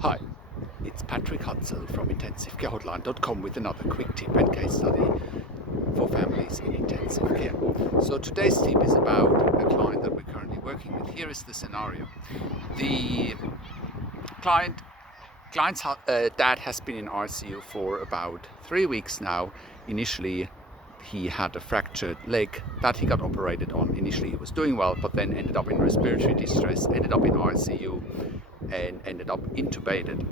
Hi, it's Patrick Hutzel from IntensiveCareHotline.com with another quick tip and case study for families in intensive care. So today's tip is about a client that we're currently working with. Here is the scenario. The client's dad has been in ICU for about 3 weeks now. Initially, he had a fractured leg that he got operated on. Initially, he was doing well, but then ended up in respiratory distress, ended up in ICU, and ended up intubated.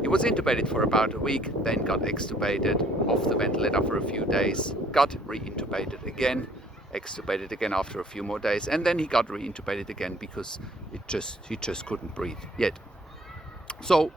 He was intubated for about a week, then got extubated, off the ventilator for a few days, got re-intubated again, extubated again after a few more days, and then he got re-intubated again because he just couldn't breathe yet. So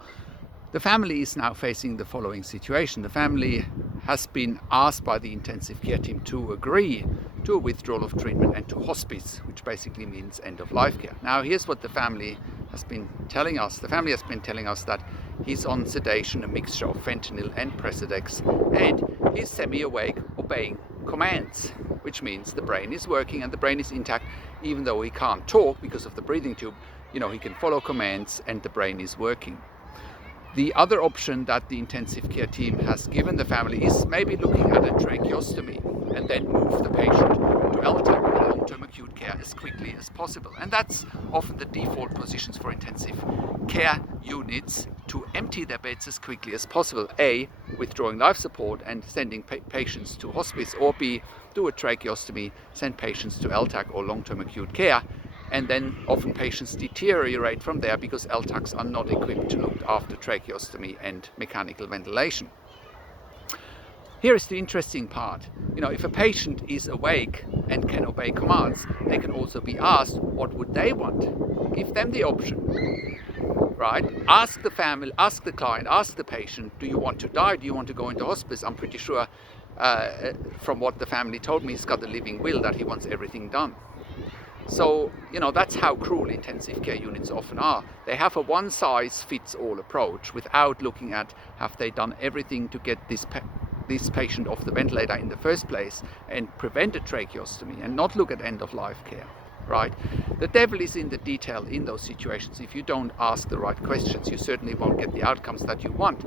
the family is now facing the following situation. The family has been asked by the intensive care team to agree to a withdrawal of treatment and to hospice, which basically means end of life care. Now here's what the family has been telling us. The family has been telling us that he's on sedation, a mixture of fentanyl and Presidex, and he's semi-awake, obeying commands, which means the brain is working and the brain is intact, even though he can't talk because of the breathing tube. He can follow commands and the brain is working. The other option that the intensive care team has given the family is maybe looking at a tracheostomy and then move the patient to LTAC or long-term acute care as quickly as possible. And that's often the default positions for intensive care units, to empty their beds as quickly as possible. A, withdrawing life support and sending patients to hospice, or B, do a tracheostomy, send patients to LTAC or long-term acute care. And then often patients deteriorate from there because LTACs are not equipped to look after tracheostomy and mechanical ventilation. Here is the interesting part. If a patient is awake and can obey commands, they can also be asked what would they want. Give them the option, right? Ask the family, ask the client, ask the patient, do you want to die? Do you want to go into hospice? I'm pretty sure from what the family told me, he's got a living will that he wants everything done. So, that's how cruel intensive care units often are. They have a one-size-fits-all approach without looking at have they done everything to get this patient off the ventilator in the first place and prevent a tracheostomy and not look at end-of-life care, right? The devil is in the detail in those situations. If you don't ask the right questions, you certainly won't get the outcomes that you want.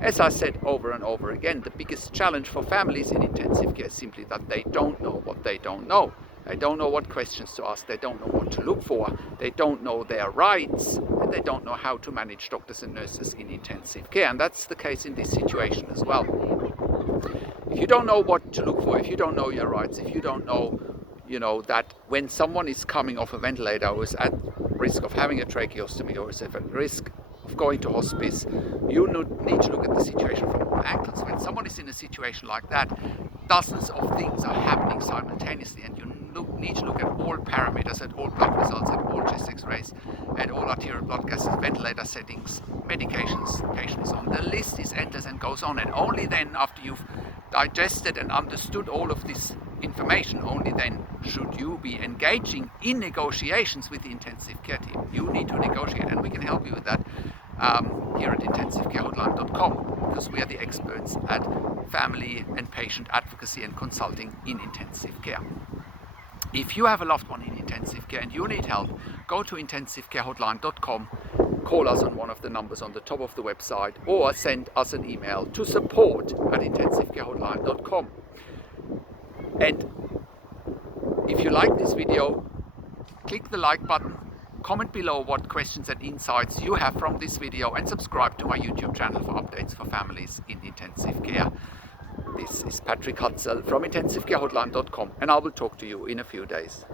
As I said over and over again, the biggest challenge for families in intensive care is simply that they don't know what they don't know. They don't know what questions to ask, they don't know what to look for, they don't know their rights, and they don't know how to manage doctors and nurses in intensive care. And that's the case in this situation as well. If you don't know what to look for, if you don't know your rights, if you don't know, that when someone is coming off a ventilator or is at risk of having a tracheostomy or is at risk of going to hospice, you need to look at the situation from all angles. When someone is in a situation like that, dozens of things are happening simultaneously, and you need to look at all parameters, at all blood results, at all chest x-rays, at all arterial blood gases, ventilator settings, medications the patient is on. The list is endless and goes on, and only then, after you've digested and understood all of this information, only then should you be engaging in negotiations with the intensive care team. You need to negotiate, and we can help you with that here at IntensiveCareHotline.com, because we are the experts at family and patient advocacy and consulting in intensive care. If you have a loved one in intensive care and you need help, go to IntensiveCareHotline.com, call us on one of the numbers on the top of the website, or send us an email to support@IntensiveCareHotline.com. And if you like this video, click the like button, comment below what questions and insights you have from this video, and subscribe to my YouTube channel for updates for families in intensive care. This is Patrick Hutzel from IntensiveCareHotline.com, and I will talk to you in a few days.